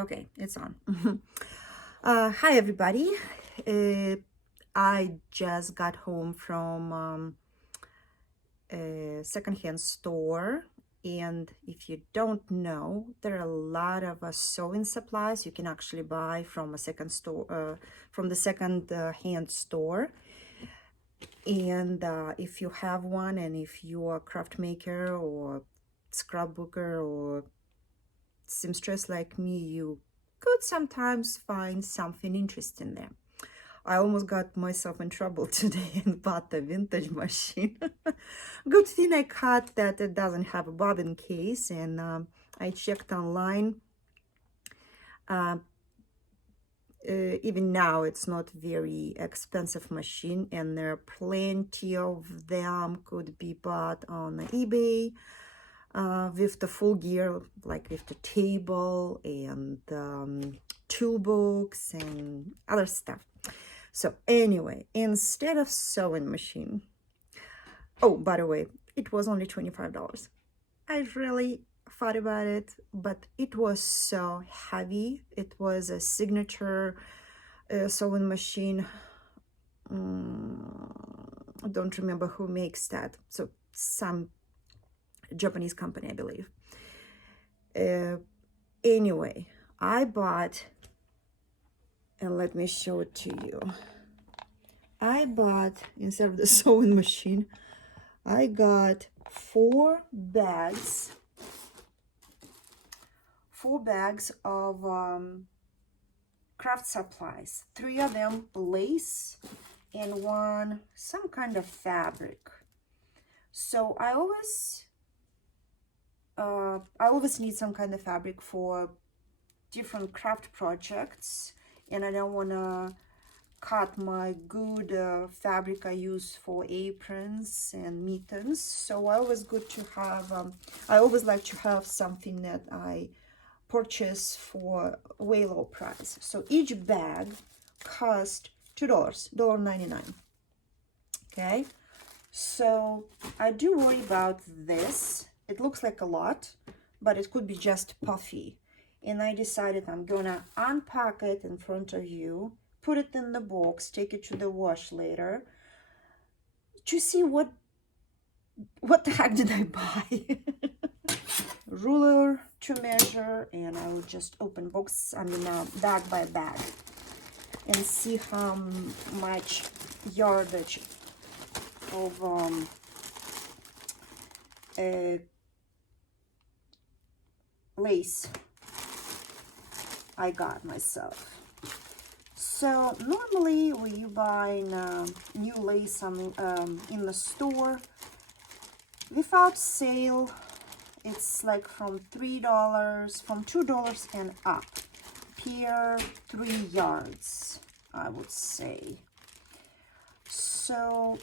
Okay, it's on. Hi, everybody. I just got home from a secondhand store. And if you don't know, there are a lot of sewing supplies you can actually buy from a from the second hand store. And if you have one, and if you're a craft maker or scrapbooker or seamstress like me, you could sometimes find something interesting there. I almost got myself in trouble today and bought a vintage machine. Good thing I caught that it doesn't have a bobbin case, and I checked online. Uh, Even now, it's not very expensive machine, and there are plenty of them could be bought on eBay. With the full gear, like with the table and toolbox and other stuff. So anyway, instead of sewing machine, oh, by the way, it was only $25. I really thought about it, but it was so heavy. It was a signature sewing machine. I don't remember who makes that. So some Japanese company, I believe. Anyway, I bought, and let me show it to you. I bought, instead of the sewing machine, I got four bags of craft supplies. 3 of them lace and one some kind of fabric. So I always need some kind of fabric for different craft projects, and I don't want to cut my good fabric I use for aprons and mittens. So I always good to have I always like to have something that I purchase for way low price. So each bag cost $2, $1.99. Okay, so I do worry about this. It looks like a lot, but it could be just puffy. And I decided I'm gonna unpack it in front of you, put it in the box, take it to the wash later, to see what the heck did I buy. Ruler to measure, and I will just open bag by bag and see how much yardage of lace I got myself. So normally when you buy new lace in the store, without sale, it's like from $2 and up per 3 yards, I would say. So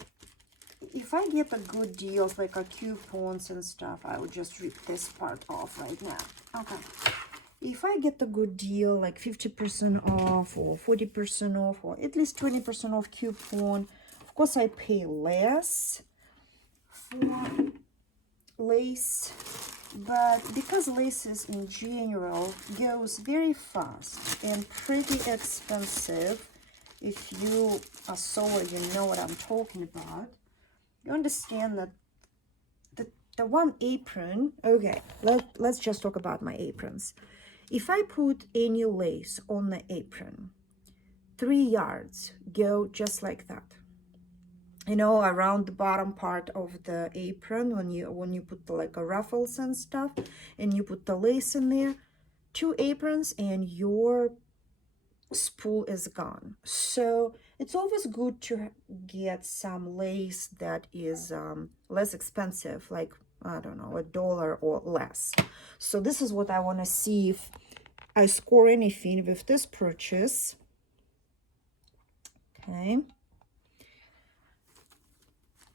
if I get a good deal, like a coupons and stuff, I would just rip this part off right now. Okay. If I get a good deal, like 50% off or 40% off or at least 20% off coupon, of course I pay less for lace, but because laces in general goes very fast and pretty expensive, if you are sewer, you know what I'm talking about. You understand that the one apron, okay, let's just talk about my aprons. If I put any lace on the apron, 3 yards go just like that. You know, around the bottom part of the apron, when you put like a ruffles and stuff, and you put the lace in there, 2 aprons and your spool is gone. So it's always good to get some lace that is less expensive, like, I don't know, $1 or less. So this is what I want to see if I score anything with this purchase. Okay.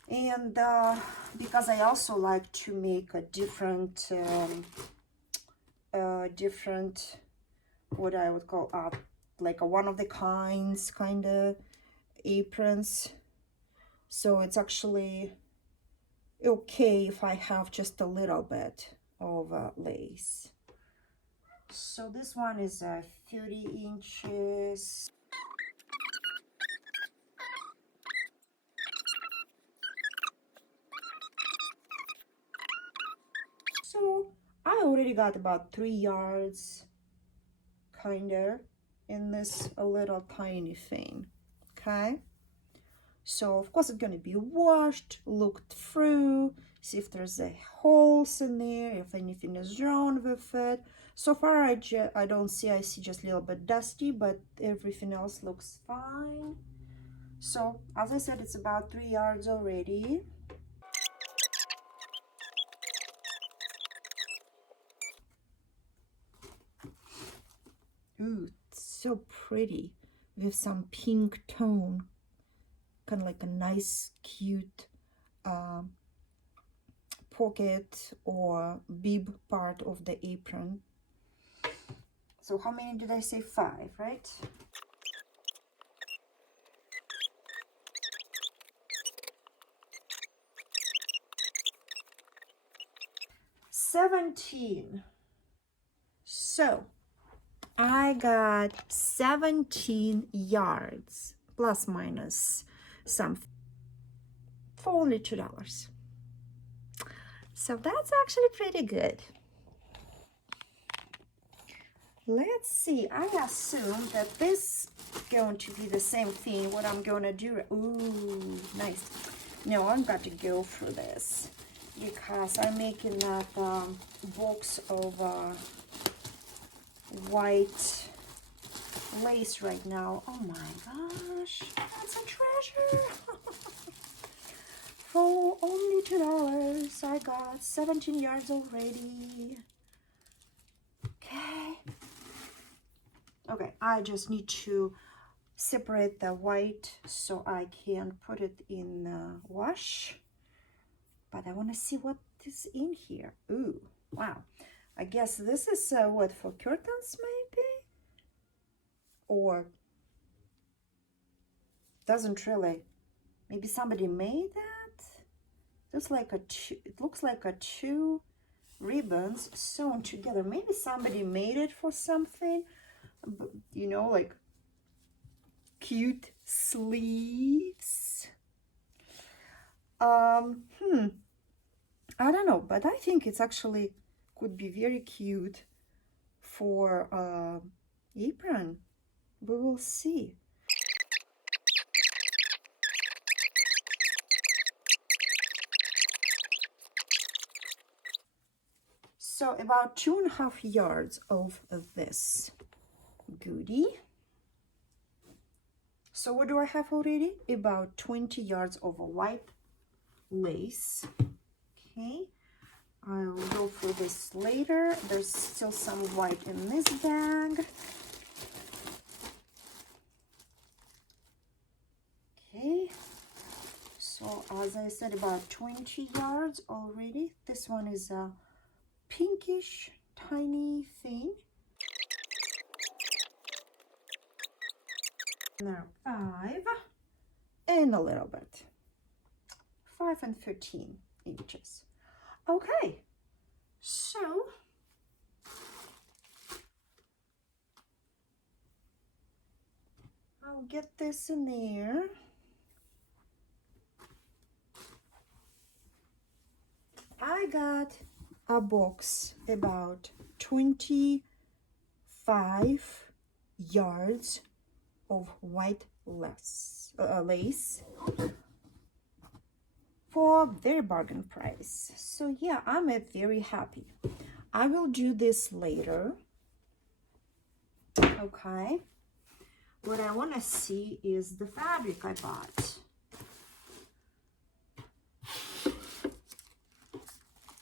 And because I also like to make a different what I would call like a one of the kinds kind of aprons. So it's actually okay if I have just a little bit of lace. So this one is 30 inches. So I already got about 3 yards, kinda, in this a little tiny thing, okay? So of course it's gonna be washed, looked through, see if there's a holes in there, if anything is wrong with it. So far I don't see, I see just a little bit dusty, but everything else looks fine. So as I said, it's about 3 yards already. Ooh, it's so pretty with some pink tone, kind of like a nice, cute pocket or bib part of the apron. So how many did I say? 5, right? $17. So I got 17 yards plus minus something for only $2. So that's actually pretty good. Let's see, I assume that this is going to be the same thing. What I'm going to do, ooh, nice. No, I'm going to go for this because I'm making that box of white lace right now. Oh my gosh, that's a treasure. For only $2, I got 17 yards already. Okay. Okay, I just need to separate the white so I can put it in wash. But I want to see what is in here. Ooh, wow. I guess this is what, for curtains maybe? Or doesn't really. Maybe somebody made that? It looks like a 2 ribbons sewn together. Maybe somebody made it for something. You know, like cute sleeves. I don't know, but I think it's actually could be very cute for apron. We will see. So about 2.5 yards of this goodie. So what do I have already? About 20 yards of a white lace. Okay, I'll go for this later. There's still some white in this bag. Okay, so as I said, about 20 yards already. This one is a pinkish tiny thing. Now 5 and a little bit. 5 and 13 inches. Okay, so I'll get this in there. I got a box about 25 yards of white lace for their bargain price. So yeah, I'm very happy. I will do this later. Okay, what I want to see is the fabric I bought.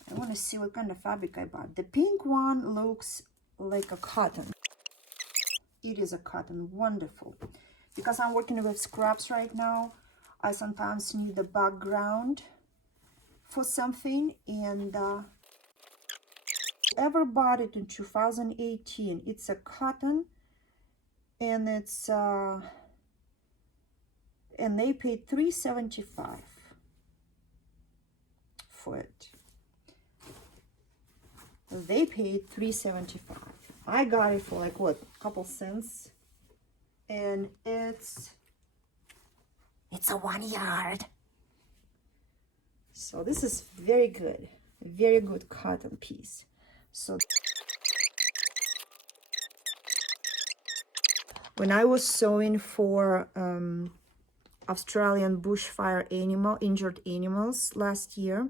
I want to see what kind of fabric I bought. The pink one looks like a cotton. It is a cotton. Wonderful. Because I'm working with scraps right now, I sometimes need the background for something, and ever bought it in 2018. It's a cotton, and it's and they paid $3.75 for it. They paid $3.75. I got it for like what, a couple cents, and it's a 1 yard. So this is very good cotton piece. So when I was sewing for Australian bushfire injured animals last year,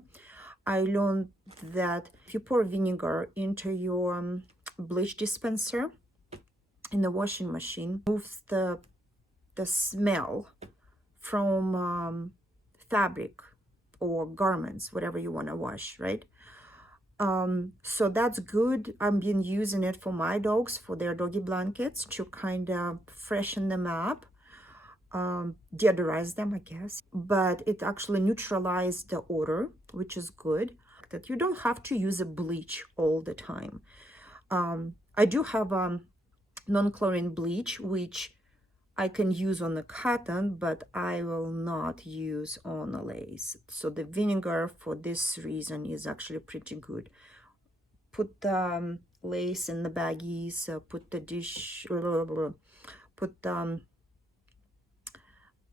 I learned that if you pour vinegar into your bleach dispenser in the washing machine, moves the smell from fabric or garments, whatever you want to wash, right? So that's good. I've been using it for my dogs, for their doggy blankets, to kind of freshen them up, deodorize them, I guess. But it actually neutralized the odor, which is good. That you don't have to use a bleach all the time. I do have non-chlorine bleach, which I can use on the cotton, but I will not use on the lace. So the vinegar for this reason is actually pretty good. Put the lace in the baggies, put the dish, put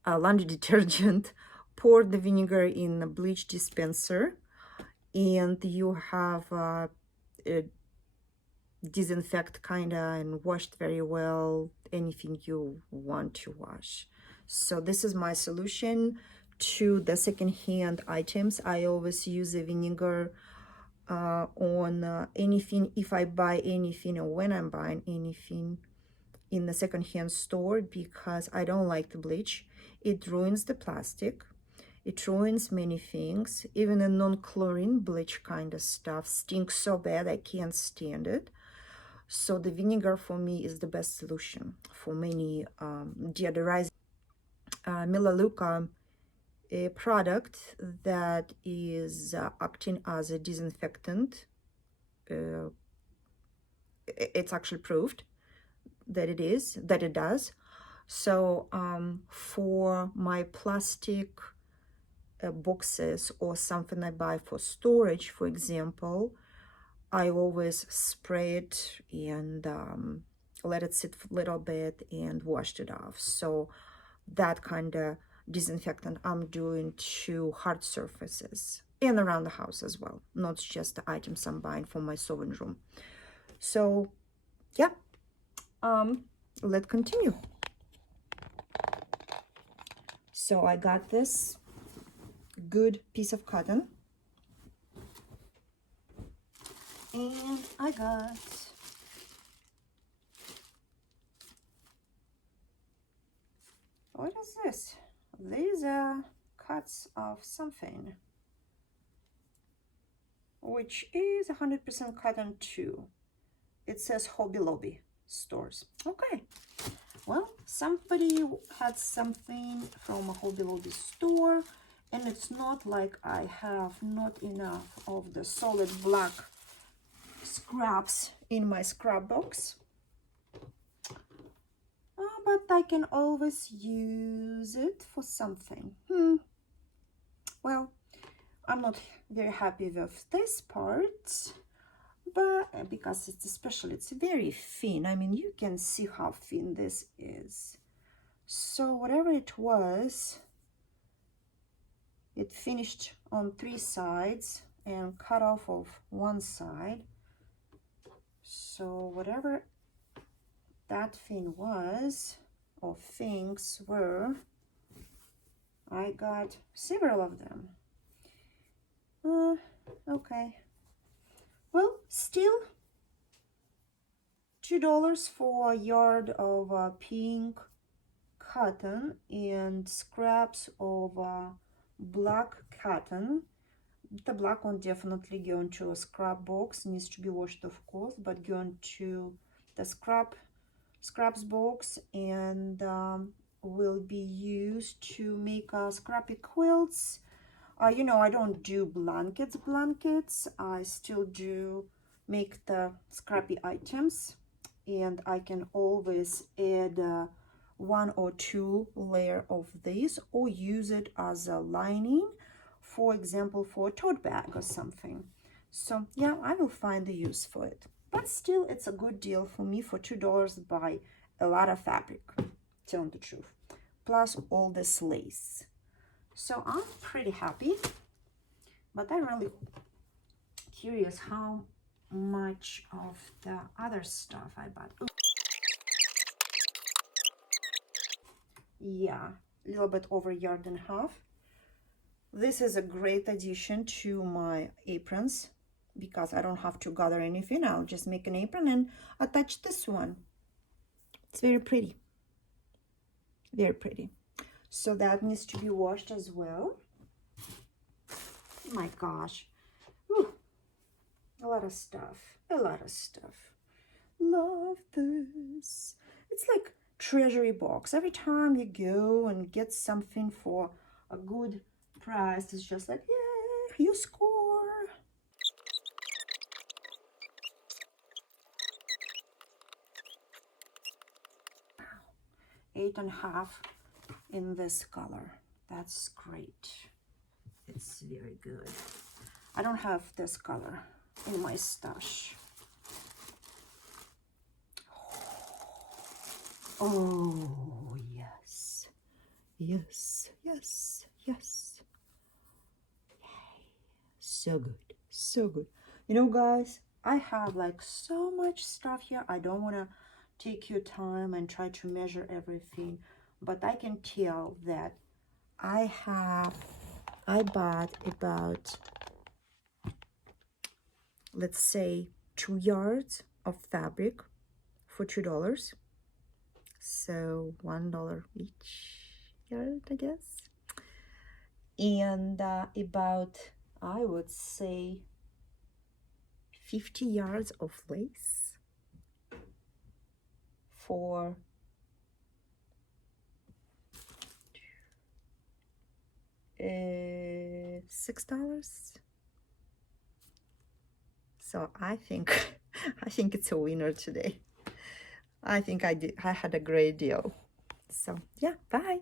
laundry detergent, pour the vinegar in the bleach dispenser, and you have disinfect kinda and washed very well anything you want to wash. So this is my solution to the secondhand items. I always use the vinegar on anything, if I buy anything or when I'm buying anything in the secondhand store, because I don't like the bleach. It ruins the plastic. It ruins many things. Even the non-chlorine bleach kind of stuff stinks so bad I can't stand it. So the vinegar for me is the best solution for many deodorizing. Melaleuca, a product that is acting as a disinfectant. It's actually proved that it does. So for my plastic boxes or something I buy for storage, for example, I always spray it and let it sit for a little bit and washed it off. So that kind of disinfectant I'm doing to hard surfaces and around the house as well, not just the items I'm buying for my sewing room. So yeah, let's continue. So I got this good piece of cotton, and I got what is this? These are cuts of something, which is 100% cotton too. It says Hobby Lobby stores. Okay, well, somebody had something from a Hobby Lobby store, and it's not like I have not enough of the solid black scraps in my scrap box. But I can always use it for something. Well, I'm not very happy with this part, but because it's very thin. I mean, you can see how thin this is. So whatever it was, it finished on 3 sides and cut off of one side. So whatever that thing was, or things were, I got several of them. Okay. Well, still $2 for a yard of pink cotton and scraps of black cotton. The black one definitely going to a scrap box, needs to be washed of course, but going to the scraps box, and will be used to make scrappy quilts. You know, I don't do blankets. I still do make the scrappy items, and I can always add 1 or 2 layer of this, or use it as a lining, for example, for a tote bag or something. So yeah, I will find the use for it. but still it's a good deal for me. For $2 buy a lot of fabric, telling the truth, plus all this lace. So I'm pretty happy, but I'm really curious how much of the other stuff I bought. Ooh. Yeah, a little bit over a yard and a half. This is a great addition to my aprons because I don't have to gather anything. I'll just make an apron and attach this one. It's very pretty. Very pretty. So that needs to be washed as well. My gosh. Whew. A lot of stuff. A lot of stuff. Love this. It's like treasury box. Every time you go and get something for a good price, it's just like, yeah, you score. 8.5 in this color. That's great. It's very good. I don't have this color in my stash. Oh, yes. Yes, yes, yes. Yay. So good, so good. You know, guys, I have like so much stuff here. I don't want to take your time and try to measure everything, but I can tell that I bought about, let's say, 2 yards of fabric for $2. So $1 each yard, I guess. And about, I would say, 50 yards of lace for $6. So I think I think it's a winner today. I think I had a great deal. So yeah, bye.